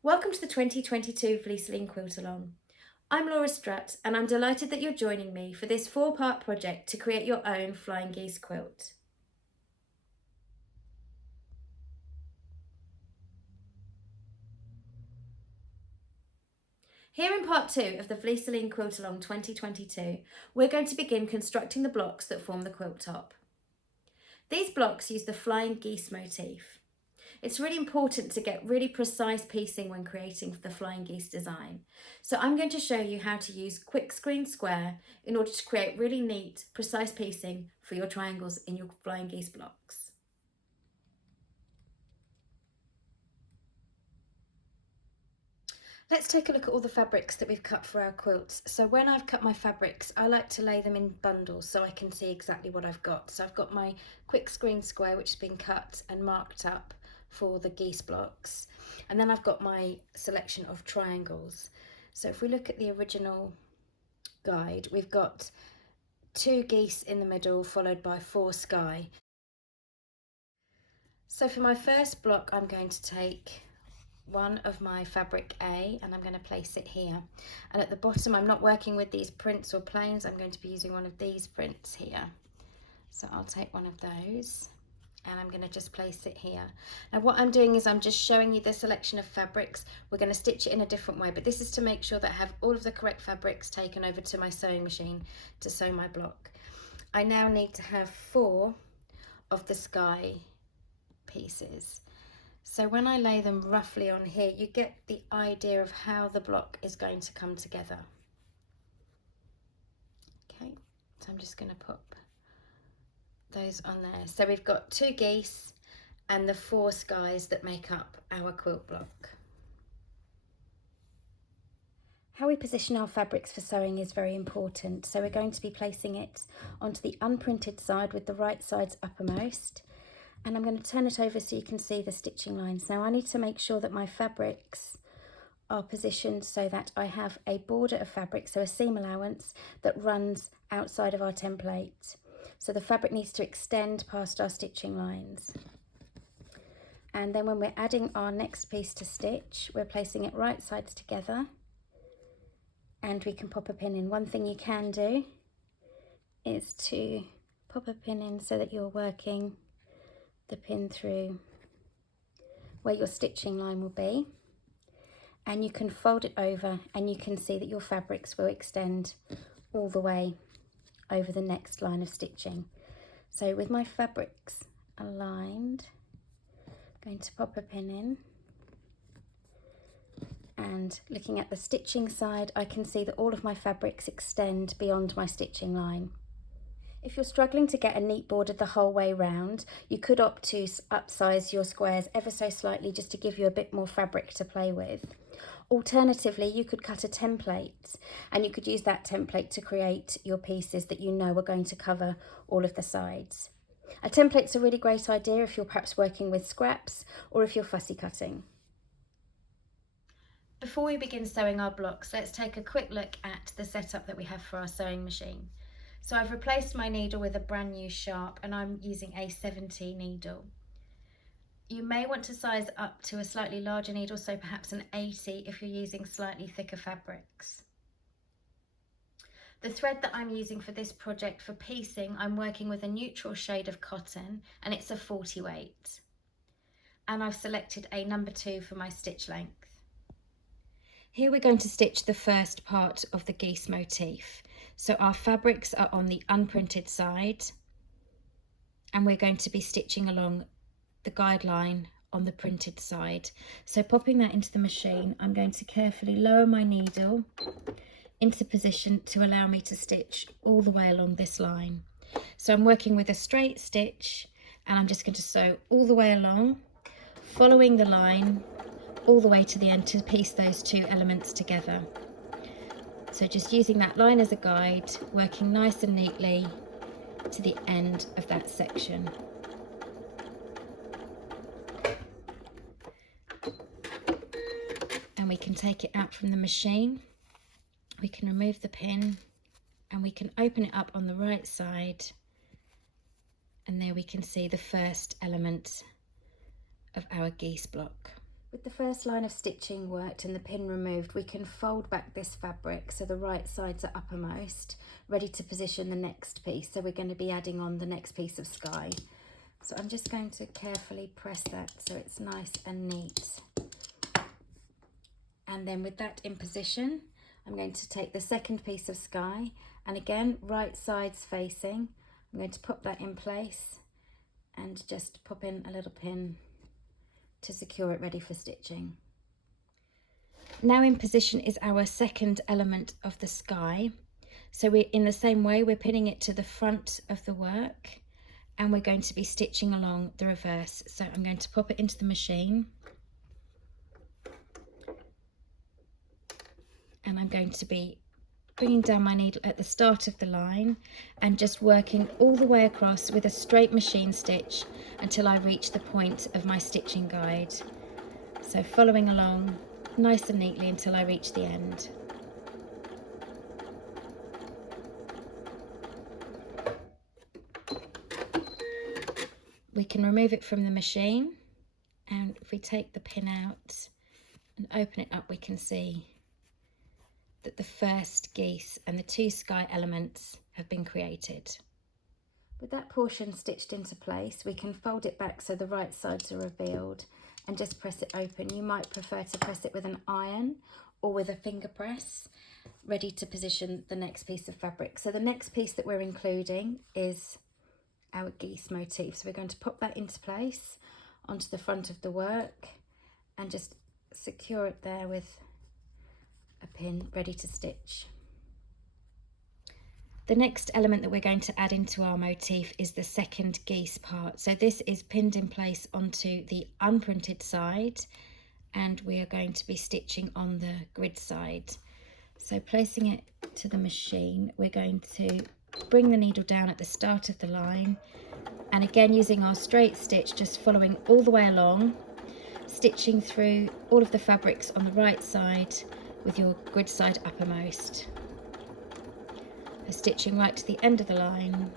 Welcome to the 2022 Vlieseline Quilt-A-Long. I'm Laura Strutt and I'm delighted that you're joining me for this 4-part project to create your own Flying Geese quilt. Here in part 2 of the Vlieseline Quilt-A-Long 2022, we're going to begin constructing the blocks that form the quilt top. These blocks use the Flying Geese motif. It's really important to get really precise piecing when creating the Flying Geese design. So I'm going to show you how to use Quickscreen Square in order to create really neat, precise piecing for your triangles in your Flying Geese blocks. Let's take a look at all the fabrics that we've cut for our quilts. So when I've cut my fabrics, I like to lay them in bundles so I can see exactly what I've got. So I've got my Quickscreen Square, which has been cut and marked up for the geese blocks. And then I've got my selection of triangles. So if we look at the original guide, we've got 2 geese in the middle followed by 4 sky. So for my first block, I'm going to take one of my fabric A and I'm going to place it here, and at the bottom I'm not working with these prints or planes, I'm going to be using one of these prints here. So I'll take one of those and I'm going to just place it here. Now what I'm doing is I'm just showing you the selection of fabrics. We're going to stitch it in a different way, but this is to make sure that I have all of the correct fabrics taken over to my sewing machine to sew my block. I now need to have 4 of the sky pieces. So when I lay them roughly on here, you get the idea of how the block is going to come together. Okay, so I'm just going to put those on there. So we've got 2 geese and the 4 skies that make up our quilt block. How we position our fabrics for sewing is very important. So we're going to be placing it onto the unprinted side with the right sides uppermost. And I'm going to turn it over so you can see the stitching lines. Now I need to make sure that my fabrics are positioned so that I have a border of fabric, so a seam allowance, that runs outside of our template. So the fabric needs to extend past our stitching lines. And then when we're adding our next piece to stitch, we're placing it right sides together and we can pop a pin in. One thing you can do is to pop a pin in so that you're working the pin through where your stitching line will be, and you can fold it over and you can see that your fabrics will extend all the way over the next line of stitching. So with my fabrics aligned, I'm going to pop a pin in, and looking at the stitching side, I can see that all of my fabrics extend beyond my stitching line. If you're struggling to get a neat border the whole way round, you could opt to upsize your squares ever so slightly just to give you a bit more fabric to play with. Alternatively, you could cut a template and you could use that template to create your pieces that you know are going to cover all of the sides. A template's a really great idea if you're perhaps working with scraps or if you're fussy cutting. Before we begin sewing our blocks, let's take a quick look at the setup that we have for our sewing machine. So I've replaced my needle with a brand new sharp and I'm using a 70 needle. You may want to size up to a slightly larger needle, so perhaps an 80 if you're using slightly thicker fabrics. The thread that I'm using for this project for piecing, I'm working with a neutral shade of cotton and it's a 40 weight. And I've selected a number 2 for my stitch length. Here we're going to stitch the first part of the geese motif. So our fabrics are on the unprinted side and we're going to be stitching along the guideline on the printed side. So popping that into the machine, I'm going to carefully lower my needle into position to allow me to stitch all the way along this line. So I'm working with a straight stitch and I'm just going to sew all the way along, following the line all the way to the end to piece those 2 elements together. So just using that line as a guide, working nice and neatly to the end of that section. And we can take it out from the machine. We can remove the pin and we can open it up on the right side. And there we can see the first element of our geese block. With the first line of stitching worked and the pin removed, we can fold back this fabric so the right sides are uppermost, ready to position the next piece. So we're going to be adding on the next piece of sky. So I'm just going to carefully press that so it's nice and neat. And then with that in position, I'm going to take the second piece of sky, and again, right sides facing. I'm going to pop that in place and just pop in a little pin to secure it, ready for stitching. Now in position is our second element of the sky. So we're in the same way, we're pinning it to the front of the work and we're going to be stitching along the reverse. So I'm going to pop it into the machine and I'm going to be bringing down my needle at the start of the line and just working all the way across with a straight machine stitch until I reach the point of my stitching guide. So following along nice and neatly until I reach the end. We can remove it from the machine, and if we take the pin out and open it up, we can see that the first geese and the two sky elements have been created. With that portion stitched into place, we can fold it back so the right sides are revealed and just press it open. You might prefer to press it with an iron or with a finger press, ready to position the next piece of fabric. So the next piece that we're including is our geese motif. So we're going to pop that into place onto the front of the work and just secure it there with a pin, ready to stitch. The next element that we're going to add into our motif is the second geese part. So this is pinned in place onto the unprinted side and we are going to be stitching on the grid side. So placing it to the machine, we're going to bring the needle down at the start of the line and again using our straight stitch, just following all the way along, stitching through all of the fabrics on the right side with your grid side uppermost. So stitching right to the end of the line.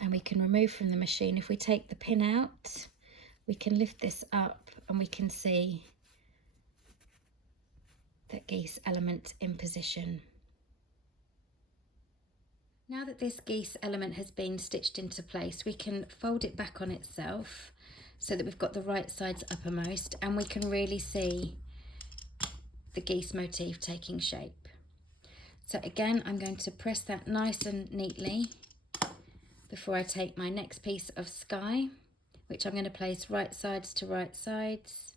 And we can remove from the machine. If we take the pin out, we can lift this up and we can see that geese element in position. Now that this geese element has been stitched into place, we can fold it back on itself so that we've got the right sides uppermost and we can really see the geese motif taking shape. So again, I'm going to press that nice and neatly before I take my next piece of sky, which I'm going to place right sides to right sides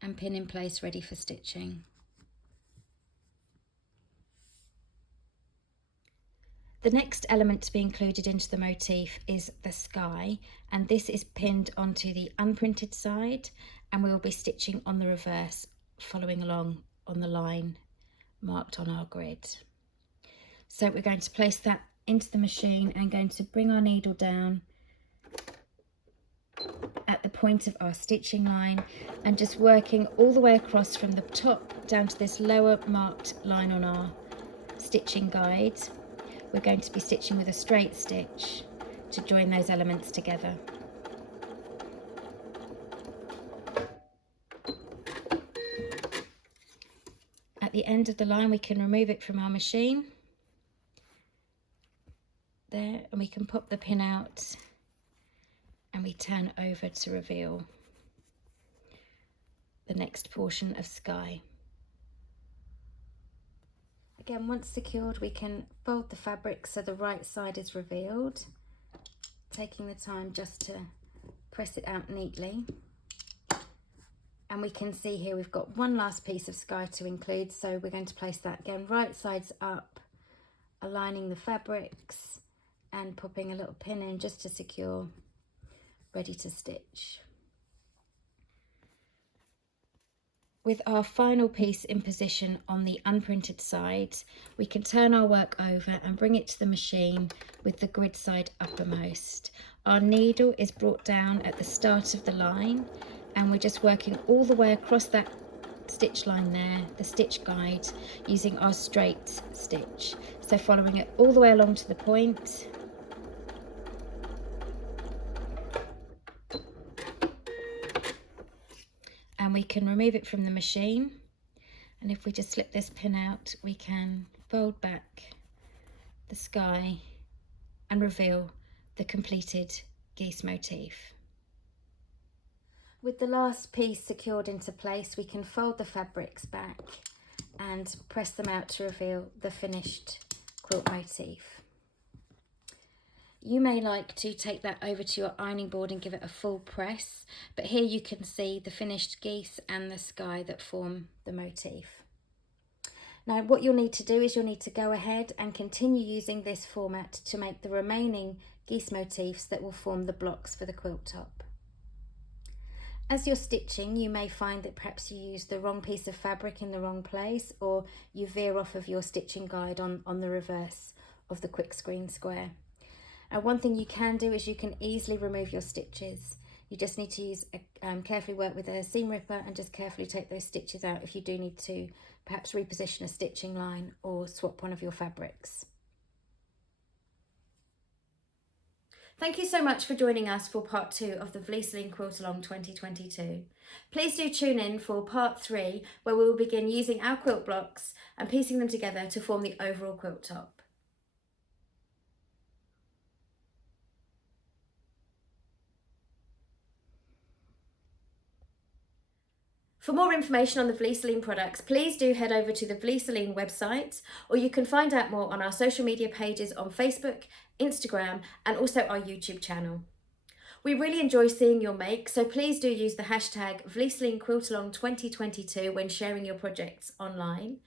and pin in place, ready for stitching. The next element to be included into the motif is the sky, and this is pinned onto the unprinted side and we will be stitching on the reverse, following along on the line marked on our grid. So we're going to place that into the machine and going to bring our needle down at the point of our stitching line and just working all the way across from the top down to this lower marked line on our stitching guide. We're going to be stitching with a straight stitch to join those elements together. At the end of the line, we can remove it from our machine there and we can pop the pin out and we turn over to reveal the next portion of sky. Again, once secured, we can fold the fabric so the right side is revealed, taking the time just to press it out neatly. And we can see here we've got one last piece of sky to include, so we're going to place that again right sides up, aligning the fabrics and popping a little pin in just to secure, ready to stitch. With our final piece in position on the unprinted side, we can turn our work over and bring it to the machine with the grid side uppermost. Our needle is brought down at the start of the line and we're just working all the way across that stitch line there, the stitch guide, using our straight stitch. So following it all the way along to the point. And we can remove it from the machine. And if we just slip this pin out, we can fold back the sky and reveal the completed geese motif. With the last piece secured into place, we can fold the fabrics back and press them out to reveal the finished quilt motif. You may like to take that over to your ironing board and give it a full press, but here you can see the finished geese and the sky that form the motif. Now what you'll need to do is you'll need to go ahead and continue using this format to make the remaining geese motifs that will form the blocks for the quilt top. As you're stitching, you may find that perhaps you use the wrong piece of fabric in the wrong place, or you veer off of your stitching guide on the reverse of the Quickscreen Square. One thing you can do is you can easily remove your stitches. You just need to use carefully work with a seam ripper and just carefully take those stitches out if you do need to perhaps reposition a stitching line or swap one of your fabrics. Thank you so much for joining us for part 2 of the Vlieseline Quilt-A-Long 2022. Please do tune in for part 3, where we will begin using our quilt blocks and piecing them together to form the overall quilt top. For more information on the Vlieseline products, please do head over to the Vlieseline website, or you can find out more on our social media pages on Facebook, Instagram, and also our YouTube channel. We really enjoy seeing your make, so please do use the hashtag Vlieseline Quilt-A-Long 2022 when sharing your projects online.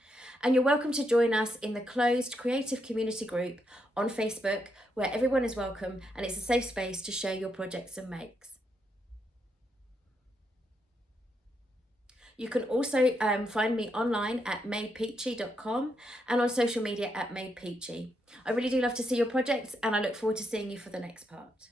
And you're welcome to join us in the closed creative community group on Facebook, where everyone is welcome and it's a safe space to share your projects and makes. You can also find me online at madepeachy.com and on social media at madepeachy. I really do love to see your projects, and I look forward to seeing you for the next part.